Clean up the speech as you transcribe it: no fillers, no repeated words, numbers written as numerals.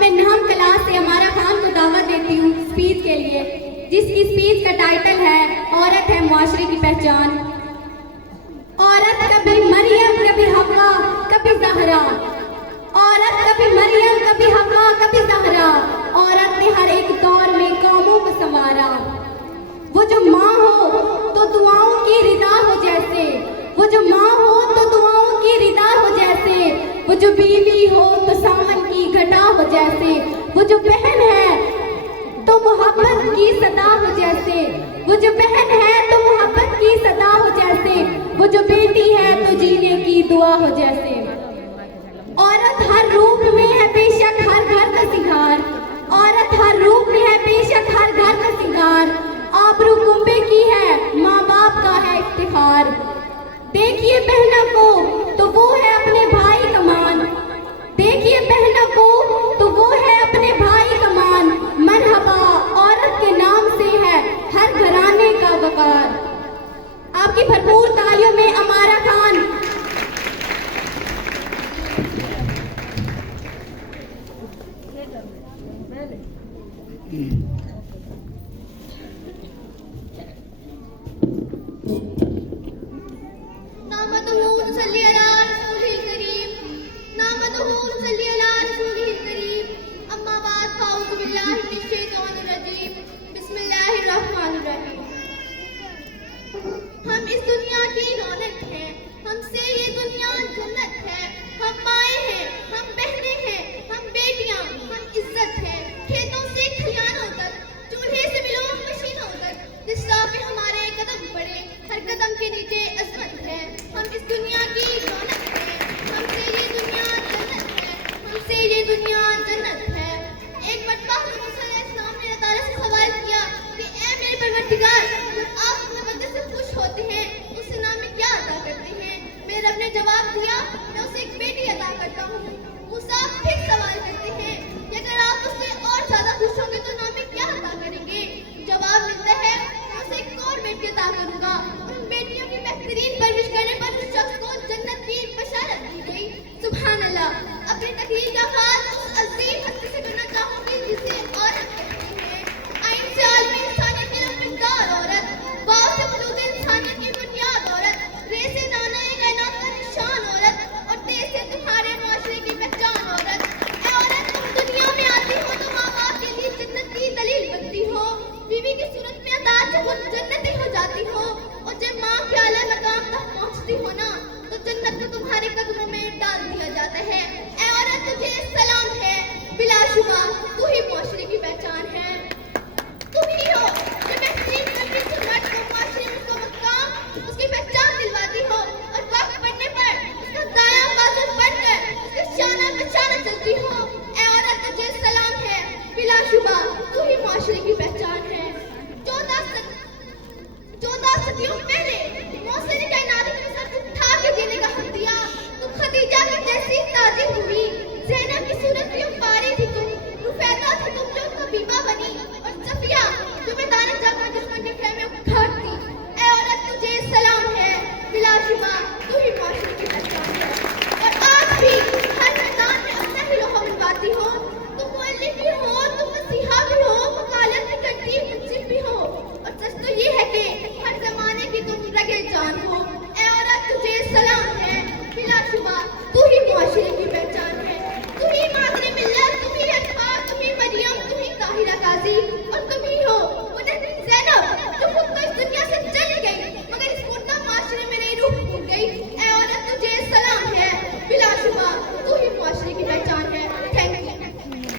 میں نام کلاس سے ہمارا خان کو دعوت دیتی ہوں اسپیچ کے لیے، جس کی اسپیچ کا ٹائٹل ہے عورت ہے معاشرے کی پہچان۔ عورت کبھی مریم کبھی حوا کبھی زہرا، عورت کبھی مریم کبھی حوا کبھی زہرا، عورت نے ہر ایک دور میں قوموں کو سنوارا۔ وہ جو ماں ہو تو دعاؤں کی رضا ہو جیسے، وہ جو ماں ہو تو دعاؤں کی رضا ہو جیسے، وہ جو بیوی ہو تو سامن کی گھٹا ہو جیسے، وہ جو بہن ہے تو محبت کی صدا ہو جیسے، وہ جو بہن ہے تو محبت کی صدا ہو جیسے، وہ جو بیٹی ہے تو جینے کی دعا ہو جیسے۔ عورت ہر روپ میں ہے بے شک ہر گھر کا سنگار، عورت ہر روپ میں ہے بے شک ہر گھر کا سنگار، آبرو کنبے کی ہے ماں باپ کا ہے افتخار۔ دیکھیے بہنوں کو تو وہ ہے اپنے بھائی کا مان، دیکھیے بہنوں کو تو وہ ہے اپنے بھائی کا مان، مرحبا عورت کے نام سے ہے ہر گھرانے کا وقار۔ آپ کی بھرپور تالیوں میں امارہ خان۔ ہم اس دنیا کی رونق ہیں، ہم سے یہ دنیا جنت ہے، ہم مائیں ہیں، ہم بہنیں ہیں، ہم بیٹیاں، ہم عزت ہے، کھیتوں سے کھلیانوں تک، چولہے سے ملو مشینوں تک، جس راہ پہ ہمارے قدم بڑھے ہر قدم کے نیچے عظمت ہے۔ ہم اس دنیا کی رونق ہیں، ہم سے یہ دنیا جنت ہے، ہم سے یہ دنیا جنت ہے۔ ایک مرتبہ حضرت موسیٰ علیہ السلام نے اللہ تعالیٰ سے سوال کیا کہ اے میرے پروردگار، جب آپ اپنے بندے سے خوش ہوتے ہیں تو اسے نام میں کیا عطا کرتے ہیں؟ میرے رب نے جواب دیا، میں اسے ایک بیٹی عطا کرتا ہوں۔ موسیٰ پھر سوال کرتے ہیں کہ اگر آپ اس سے اور زیادہ خوش ہوں گے تو نام میں کیا عطا کریں گے؟ جواب ملتا ہے، میں اسے ایک اور بیٹی عطا کروں گا، اور ان بیٹیوں کی بہترین پرورش کرنے پر اس شخص کو جنت کی بشارت دی گئی۔ سبحان اللہ۔ اپنی تقریر کا آغاز اس عظیم ہستی سے کرنا چاہوں گی جسے عورت کہتے ہیں۔ آئین سے عالم انسانیت کی رفتار عورت، واو سے بلوغ انسانیت کی بنیاد عورت، رے سے دانہ کائنات کا نشان عورت، اور تے سے تمہارے معاشرے کی پہچان عورت۔ اے عورت، تم دنیا میں آتی ہو تو ماں باپ کے لیے جنت کی دلیل بنتی ہو، بیوی کی صورت میں اطاعت سے خود جنتی ہو جاتی ہو، اور جب ماں کے اعلیٰ مقام تک پہنچتی ہو نا تو جنت کو تمہارے قدموں میں ڈال دیا جاتا ہے۔ اے عورت، تجھے سلام ہے، بلا شبہ تو